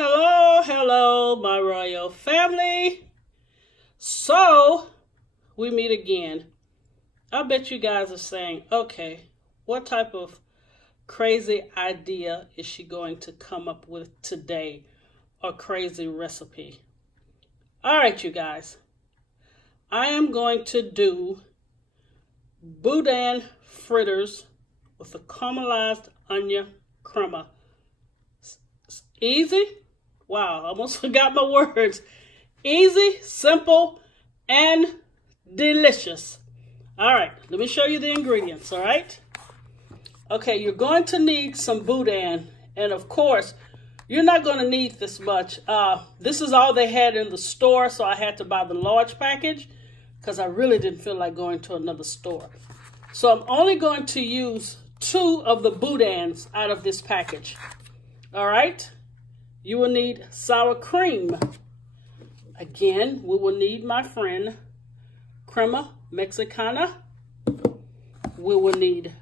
Hello, hello, my royal family. So, we meet again. I bet you guys are saying, okay, what type of crazy idea is she going to come up with today? A crazy recipe. All right, you guys. I am going to do Boudin fritters with a caramelized onion crema. Easy? Wow, I almost forgot my words. Easy, simple, and delicious. All right, let me show you the ingredients, all right? Okay, you're going to need some boudin, and of course, you're not going to need this much. This is all they had in the store, so I had to buy the large package because I really didn't feel like going to another store. So I'm only going to use 2 of the boudins out of this package. All right? You will need sour cream. Again, we will need, my friend, Crema, Mexicana. We will need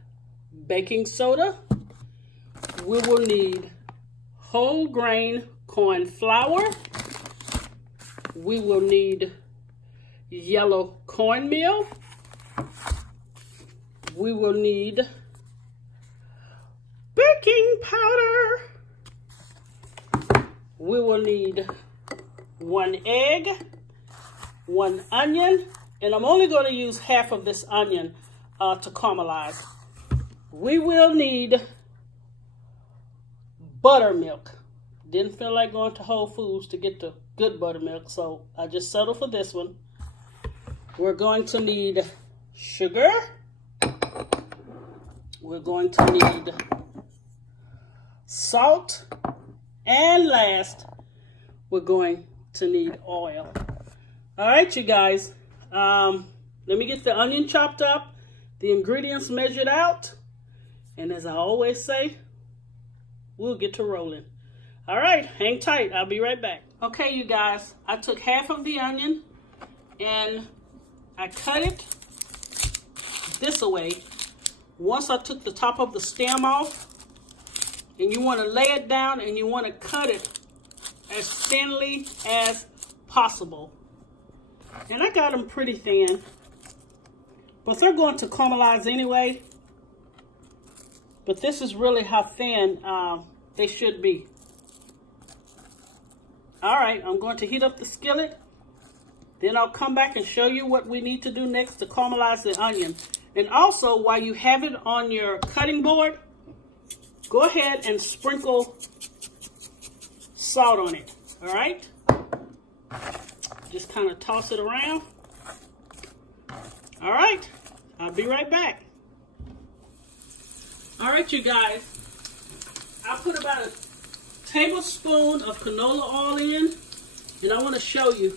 baking soda. We will need whole grain corn flour. We will need yellow cornmeal. We will need baking powder. We will need 1 egg, 1 onion, and I'm only going to use half of this onion to caramelize. We will need buttermilk. Didn't feel like going to Whole Foods to get the good buttermilk, so I just settled for this one. We're going to need sugar. We're going to need salt. And last, we're going to need oil. All right, you guys. Let me get the onion chopped up, the ingredients measured out, and as I always say, we'll get to rolling. All right, hang tight. I'll be right back. Okay, you guys. I took half of the onion and I cut it this way. Once I took the top of the stem off, and you want to lay it down and you want to cut it as thinly as possible. And I got them pretty thin, but they're going to caramelize anyway. But this is really how thin they should be. All right, I'm going to heat up the skillet. Then I'll come back and show you what we need to do next to caramelize the onion. And also, while you have it on your cutting board, go ahead and sprinkle salt on it, all right? Just kind of toss it around. All right, I'll be right back. All right, you guys, I put about a tablespoon of canola oil in, and I want to show you.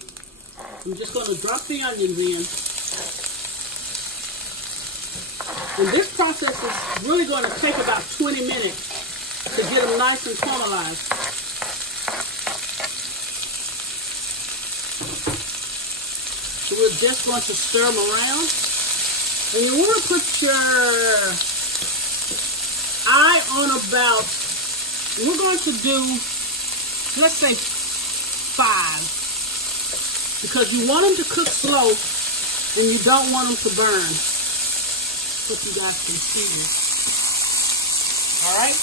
I'm just going to drop the onions in. And this process is really going to take about 20 minutes to get them nice and caramelized. So we're just going to stir them around. And you want to put your eye on about, we're going to do, let's say 5. Because you want them to cook slow and you don't want them to burn. So you guys can see this. All right?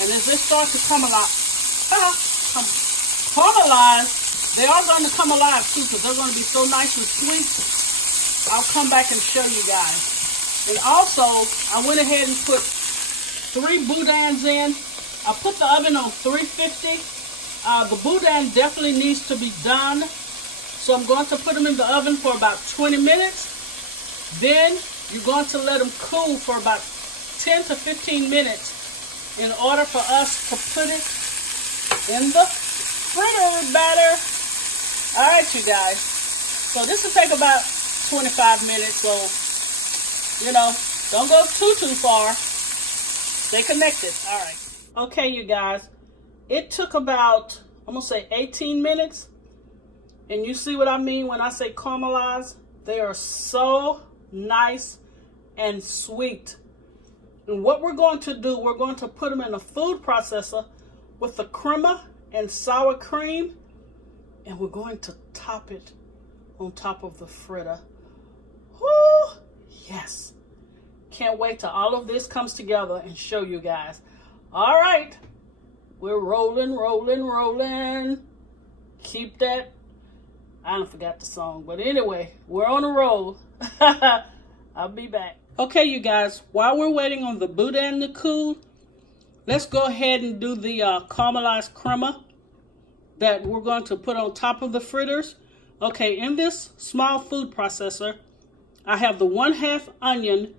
And as they start to caramelize, they are going to come alive too, because they're going to be so nice and sweet. I'll come back and show you guys. And also, I went ahead and put 3 boudins in. I put the oven on 350. The boudin definitely needs to be done. So I'm going to put them in the oven for about 20 minutes. Then you're going to let them cool for about 10 to 15 minutes in order for us to put it in the fritter batter. All right, you guys. So this will take about 25 minutes. So, you know, don't go too far. Stay connected. All right. Okay, you guys. It took about, I'm going to say 18 minutes. And you see what I mean when I say caramelize? They are so nice and sweet. And what we're going to do, we're going to put them in a food processor with the crema and sour cream, and we're going to top it on top of the fritter. Woo! Yes. Can't wait till all of this comes together and show you guys. All right. We're rolling, rolling, rolling. Keep that. I forgot the song, but anyway, we're on a roll. I'll be back. Okay, you guys, while we're waiting on the boudin to cool, let's go ahead and do the caramelized crema that we're going to put on top of the fritters. Okay, in this small food processor, I have the 1/2 onion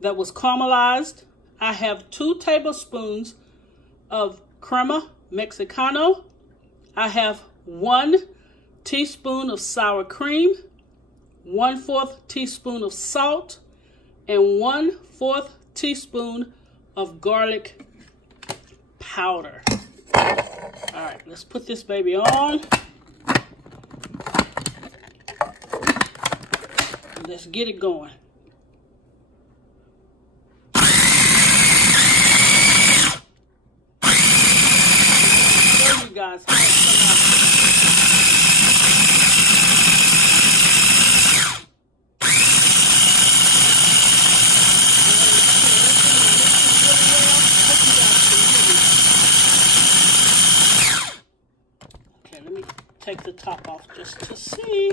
that was caramelized. I have 2 tablespoons of crema mexicana. I have 1 teaspoon of sour cream, 1/4 teaspoon of salt, and 1/4 teaspoon of garlic powder. All right, let's put this baby on. Let's get it going. Show you guys how it's come out. Take the top off just to see.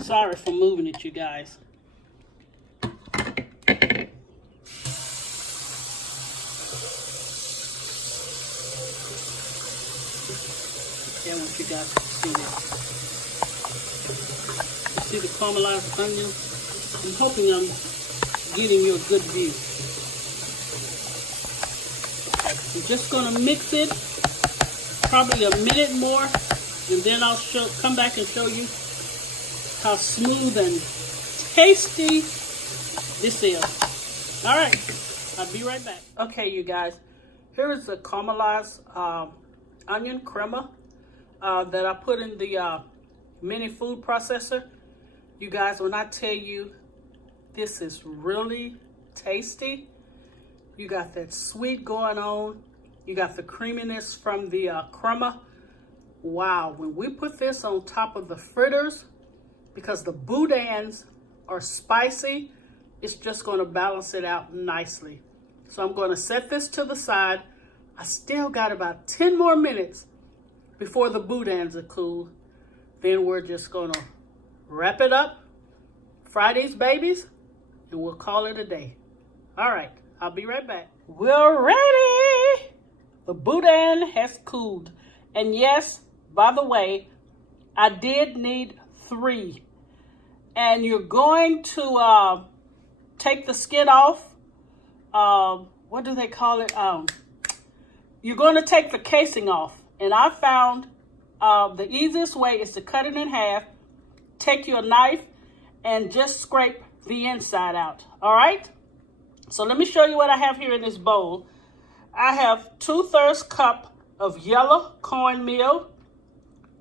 Sorry for moving it, you guys. Okay, I want you guys to see this. You see the caramelized onion? I'm hoping I'm getting you a good view. Okay, I'm just gonna mix it probably a minute more, and then I'll come back and show you how smooth and tasty this is. All right, I'll be right back. Okay, you guys, here is the caramelized onion crema that I put in the mini food processor. You guys, when I tell you this is really tasty, you got that sweet going on. You got the creaminess from the crema. Wow, when we put this on top of the fritters, because the boudins are spicy, it's just going to balance it out nicely. So I'm going to set this to the side. I still got about 10 more minutes before the boudins are cool. Then we're just going to wrap it up, fry these babies, and we'll call it a day. All right, I'll be right back. We're ready. The boudin has cooled. And yes, by the way, I did need 3. And you're going to take the skin off. What do they call it? You're going to take the casing off. And I found the easiest way is to cut it in half, take your knife, and just scrape the inside out. All right? So let me show you what I have here in this bowl. I have 2/3 cup of yellow cornmeal,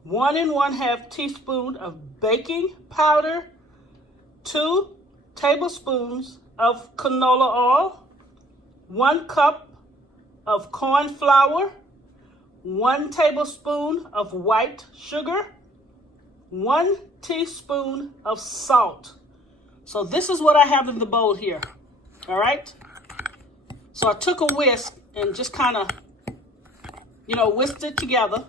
1 1/2 teaspoon of baking powder, 2 tablespoons of canola oil, 1 cup of corn flour, 1 tablespoon of white sugar, 1 teaspoon of salt. So this is what I have in the bowl here. All right. So I took a whisk and just kind of, whisked it together.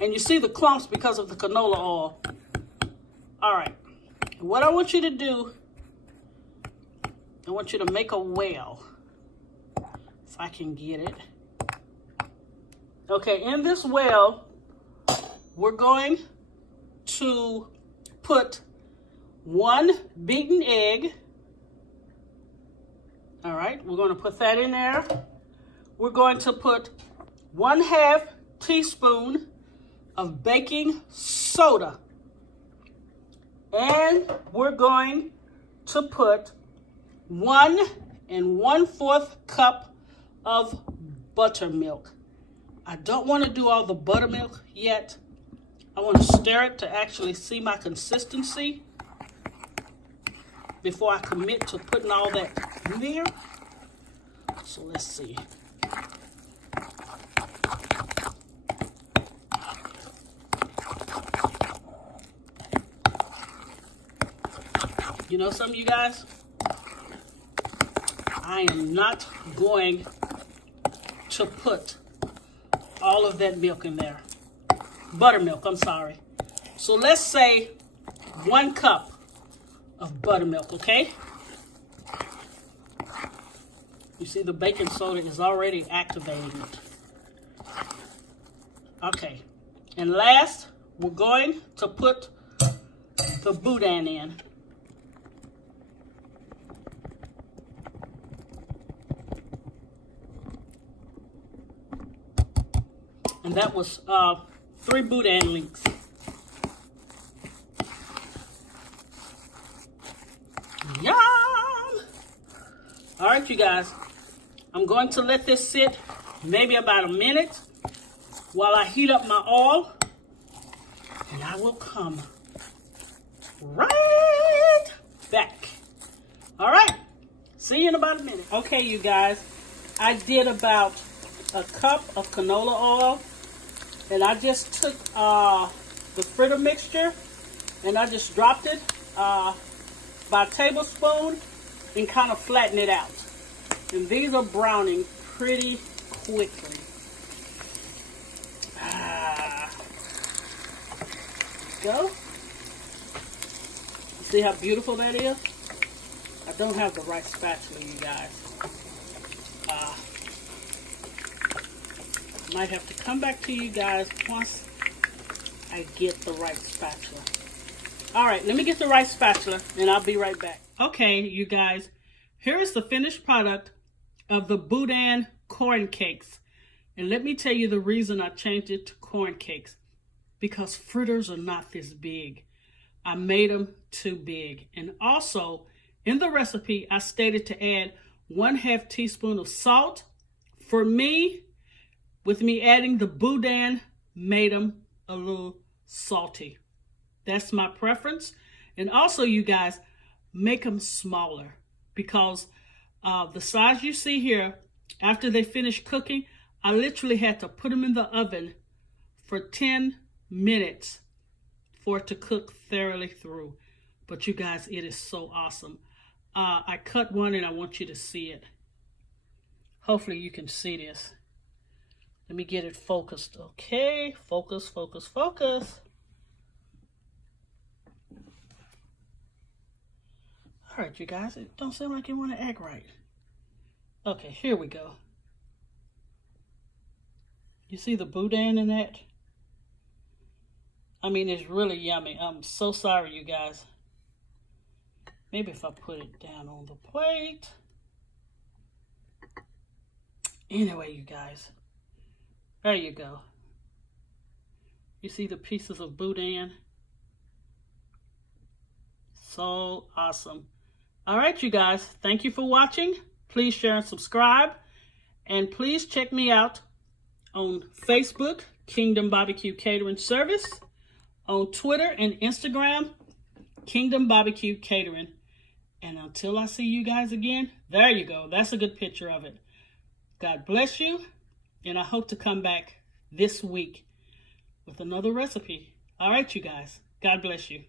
And you see the clumps because of the canola oil. All right. What I want you to do, I want you to make a well. If I can get it. Okay, in this well, we're going to put 1 beaten egg. All right, we're going to put that in there. We're going to put 1/2 teaspoon of baking soda. And we're going to put 1 1/4 cup of buttermilk. I don't want to do all the buttermilk yet. I want to stir it to actually see my consistency before I commit to putting all that in there. So let's see. You know something, you guys? I am not going to put all of that milk in there. Buttermilk, I'm sorry. So let's say 1 cup of buttermilk, okay? You see the baking soda is already activating it. Okay. And last, we're going to put the boudin in. And that was 3 boudin links. Yum! All right, you guys. I'm going to let this sit maybe about a minute while I heat up my oil. And I will come right back. All right. See you in about a minute. Okay, you guys. I did about a cup of canola oil. And I just took the fritter mixture and I just dropped it by a tablespoon and kind of flatten it out. And these are browning pretty quickly. Go. See how beautiful that is? I don't have the right spatula, you guys. Might have to come back to you guys once I get the right spatula. All right, let me get the right spatula and I'll be right back. Okay, you guys, here is the finished product of the Boudin corn cakes. And let me tell you the reason I changed it to corn cakes. Because fritters are not this big. I made them too big. And also, in the recipe, I stated to add 1/2 teaspoon of salt. For me, with me adding the boudin, made them a little salty. That's my preference. And also, you guys, make them smaller. Because the size you see here, after they finish cooking, I literally had to put them in the oven for 10 minutes for it to cook thoroughly through. But you guys, it is so awesome. I cut one and I want you to see it. Hopefully you can see this. Let me get it focused. Okay, focus, focus, focus. All right, you guys, it don't seem like you want to act right. Okay, here we go. You see the boudin in that? I mean, it's really yummy. I'm so sorry, you guys. Maybe if I put it down on the plate. Anyway, you guys. There you go. You see the pieces of boudin? So awesome. All right, you guys. Thank you for watching. Please share and subscribe. And please check me out on Facebook, Kingdom Barbecue Catering Service. On Twitter and Instagram, Kingdom Barbecue Catering. And until I see you guys again, there you go. That's a good picture of it. God bless you. And I hope to come back this week with another recipe. All right, you guys. God bless you.